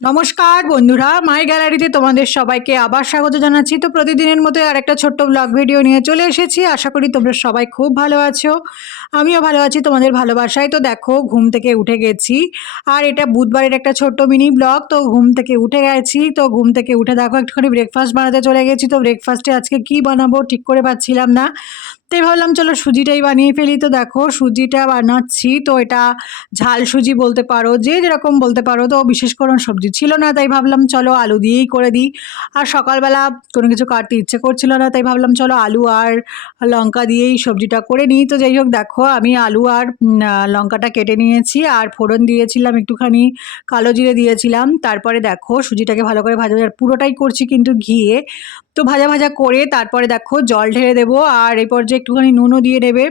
নমস্কার বন্ধুরা মাই গ্যালারিতে তোমাদের সবাইকে আবার স্বাগত জানাচ্ছি। তো প্রতিদিনের মতো আর একটা ছোট্ট ব্লগ ভিডিও নিয়ে চলে এসেছি। আশা করি তোমরা সবাই খুব ভালো আছো। আমিও ভালো আছি তোমাদের ভালোবাসায়। তো দেখো, ঘুম থেকে উঠে গেছি। আর এটা বুধবারের একটা ছোট্ট মিনি ব্লগ তো ঘুম থেকে উঠে গেছি। তো ঘুম থেকে উঠে দেখো, একটুখানি ব্রেকফাস্ট বানাতে চলে গেছি। তো ব্রেকফাস্টে আজকে কি বানাবো ঠিক করে পাচ্ছিলাম না। তাই ভাবলাম, চলো সুজিটাই বানিয়ে ফেলি। তো দেখো, সুজিটা বানাচ্ছি। তো এটা ঝাল সুজি বলতে পারো, যে যেরকম বলতে পারো। তো বিশেষ কোনো সবজি ছিল না, তাই ভাবলাম, চলো আলু দিয়েই করে দিই। আর সকালবেলা কোনো কিছু কাটতে ইচ্ছে করছিল না, তাই ভাবলাম, চলো আলু আর লঙ্কা দিয়েই সবজিটা করে নিই। তো যাই হোক, দেখো, আমি আলু আর লঙ্কাটা কেটে নিয়েছি। আর ফোড়ন দিয়েছিলাম, একটুখানি কালো জিরে দিয়েছিলাম। তারপরে দেখো, সুজিটাকে ভালো করে ভাজা ভাজা, পুরোটাই করছি কিন্তু ঘিয়ে। তো ভাজা ভাজা করে তারপরে দেখো, জল ঢেলে দেবো। আর এই পর্যায়ে একটুখানি নুনও দিয়ে নেবে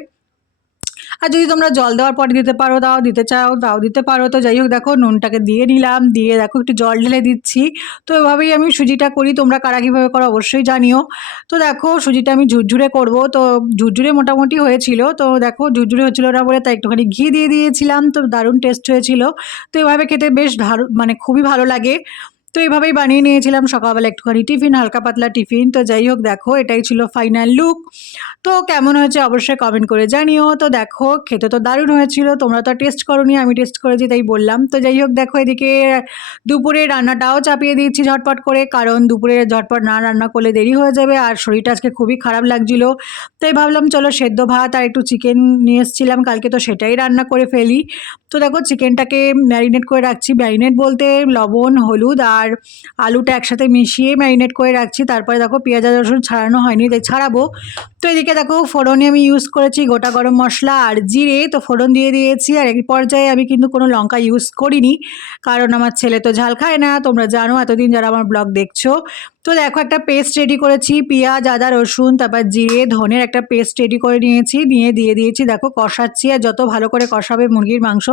আর যদি তোমরা জল দেওয়ার পরে দিতে পারো, তাও দিতে চাও, তাও দিতে পারো। তো যাই হোক, দেখো নুনটাকে দিয়ে নিলাম, দিয়ে দেখো একটু জল ঢেলে দিচ্ছি। তো এভাবেই আমি সুজিটা করি, তোমরা কারা কীভাবে করো অবশ্যই জানিও। তো দেখো সুজিটা আমি ঝুরঝুরে করব, তো ঝুরঝুরে মোটামুটি হয়েছিল। তো দেখো ঝুরঝুরে হচ্ছিল না বলে তাই একটুখানি ঘি দিয়ে দিয়েছিলাম, তো দারুণ টেস্ট হয়েছিল। তো এভাবে খেতে বেশ ভালো মানে খুবই ভালো লাগে। তো এইভাবেই বানিয়ে নিয়েছিলাম সকালবেলা একটুখানি টিফিন, হালকা পাতলা টিফিন। তো যাই হোক, দেখো, এটাই ছিল ফাইনাল লুক তো কেমন হয়েছে অবশ্যই কমেন্ট করে জানিও। তো দেখো, খেতে তো দারুণ হয়েছিল, তোমরা তো টেস্ট করোনি, আমি টেস্ট করেছি তাই বললাম। তো যাই হোক, দেখো, এদিকে দুপুরে রান্নাটাও চাপিয়ে দিচ্ছি ঝটপট করে, কারণ দুপুরে ঝটপট না রান্না করলে দেরি হয়ে যাবে আর শরীরটা আজকে খুবই খারাপ লাগছিল। তাই ভাবলাম, চলো সেদ্ধ ভাত আর একটু চিকেন নিয়ে এসেছিলাম, কালকে তো সেটাই রান্না করে ফেলি। তো দেখো চিকেনটাকে ম্যারিনেট করে রাখছি। ম্যারিনেট বলতে লবণ, হলুদ আর আলুটা একসাথে মিশিয়ে ম্যারিনেট করে রাখছি। তারপরে দেখো পেঁয়াজ রসুন ছাড়ানো হয়নি। ছাড়াবো। তো এদিকে দেখো ফোড়নে আমি ইউজ করেছি, গোটা গরম মশলা, আর জিরে, তো ফোড়ন দিয়ে দিয়েছি। আর এক পর্যায়ে আমি কিন্তু কোনো লঙ্কা ইউজ করিনি, কারণ আমার ছেলে তো ঝাল খায় না। তোমরা জানো, এতদিন যারা আমার ব্লগ দেখছ। তো দেখো, একটা পেস্ট রেডি করেছি, পেঁয়াজ, আদা, রসুন, তারপর জিরে, ধনের একটা পেস্ট রেডি করে নিয়েছি, নিয়ে দিয়ে দিয়েছি। দেখো, কষাচ্ছি, আর যত ভালো করে কষাবে মুরগির মাংস,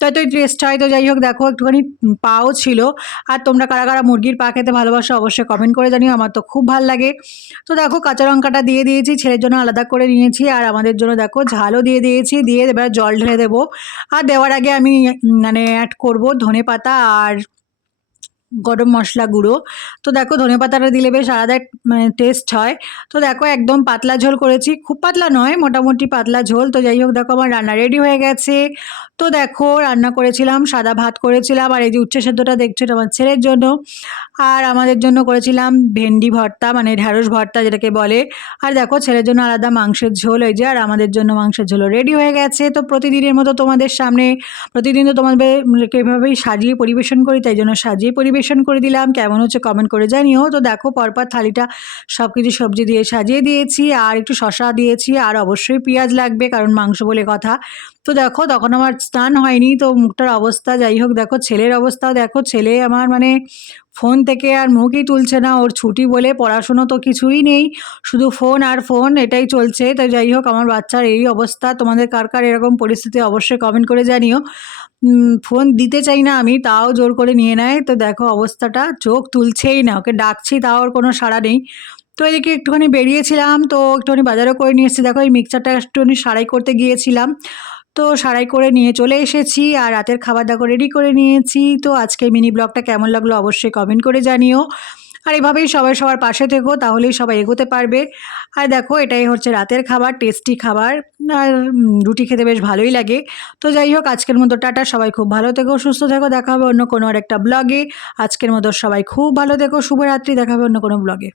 ততই টেস্ট হয়। তো যাই হোক, দেখো, একটুখানি পাও ছিল। আর তোমরা কারা কারা মুরগির পা খেতে ভালোবাসো, অবশ্যই কমেন্ট করে জানিও, আমার তো খুব ভালো লাগে। তো দেখো, কাঁচা লঙ্কাটা দিয়ে দিয়েছি ছেলের জন্য আলাদা করে নিয়েছি, আর আমাদের জন্য দেখো ঝালও দিয়ে দিয়েছি, দিয়ে এবার জল ঢেলে দেবো। আর দেওয়ার আগে আমি মানে অ্যাড করব ধনে পাতা আর গরম মশলা গুঁড়ো। তো দেখো ধনে পাতাটা দিলে বেশ আলাদা মানে টেস্ট হয়। তো দেখো একদম পাতলা ঝোল করেছি। খুব পাতলা নয়, মোটামুটি পাতলা ঝোল। তো যাই হোক, দেখো আমার রান্না রেডি হয়ে গেছে। তো দেখো রান্না করেছিলাম, সাদা ভাত করেছিলাম। আর এই যে উচ্চ সেদ্ধটা দেখছ, এটা আমার ছেলের জন্য। আর আমাদের জন্য করেছিলাম ভেন্ডি ভর্তা মানে ঢ্যাঁড়স ভর্তা যেটাকে বলে। আর দেখো ছেলের জন্য আলাদা মাংসের ঝোল হয়ে যায় আর আমাদের জন্য মাংসের ঝোলও রেডি হয়ে গেছে। তো প্রতিদিনের মতো তোমাদের সামনে, প্রতিদিন তো তোমাদের এভাবেই সাজিয়ে পরিবেশন করি, তাই জন্য সাজিয়ে পরিবেশন করে দিলাম। কেমন হচ্ছে কমেন্ট করে জানিও। তো দেখো, পরপর থালিটা সব কিছু সবজি দিয়ে সাজিয়ে দিয়েছি। আর একটু শশা দিয়েছি। আর অবশ্যই পেঁয়াজ লাগবে, কারণ মাংস বলে কথা। তো দেখো, তখন আমার স্নান হয়নি, তো মুখটার অবস্থা যাই হোক, দেখো, ছেলের অবস্থাও দেখো, ছেলে আমার মানে ফোন থেকে আর মুখই তুলছে না, ওর ছুটি বলে পড়াশুনো তো কিছুই নেই, শুধু ফোন আর ফোন এটাই চলছে, তো যাই হোক, আমার বাচ্চার এই অবস্থা, তোমাদের কার কার এরকম পরিস্থিতি অবশ্যই কমেন্ট করে জানিও। ফোন দিতে চাই না আমি, তাও জোর করে নিয়ে নেয়, তো দেখো, অবস্থাটা চোখ তুলছেই না, ওকে ডাকছি, তাও ওর কোনো সাড়া নেই। তো এদিকে একটুখানি বেরিয়েছিলাম, তো একটুখানি বাজারও করে নিয়ে এসেছি, দেখো, এই মিক্সারটা একটুখানি সারাই করতে গিয়েছিলাম। তো সারাই করে নিয়ে চলে এসেছি আর রাতের খাবার দাবার রেডি করে নিয়েছি। তো আজকে মিনি ব্লগটা কেমন লাগল অবশ্যই কমেন্ট করে জানিও। আর এভাবেই সবাই সবার পাশে থেকো, তাহলেই সবাই এগোতে পারবে। আর দেখো, এটাই হচ্ছে রাতের খাবার টেস্টি খাবার। আর রুটি খেতে বেশ ভালোই লাগে। তো যাই হোক, আজকের মতো টাটা, সবাই খুব ভালো থেকো, সুস্থ থেকো, দেখা হবে অন্য কোনো আর একটা ব্লগে আজকের মতো সবাই খুব ভালো থেকো, শুভরাত্রি, দেখা হবে অন্য কোনো ব্লগে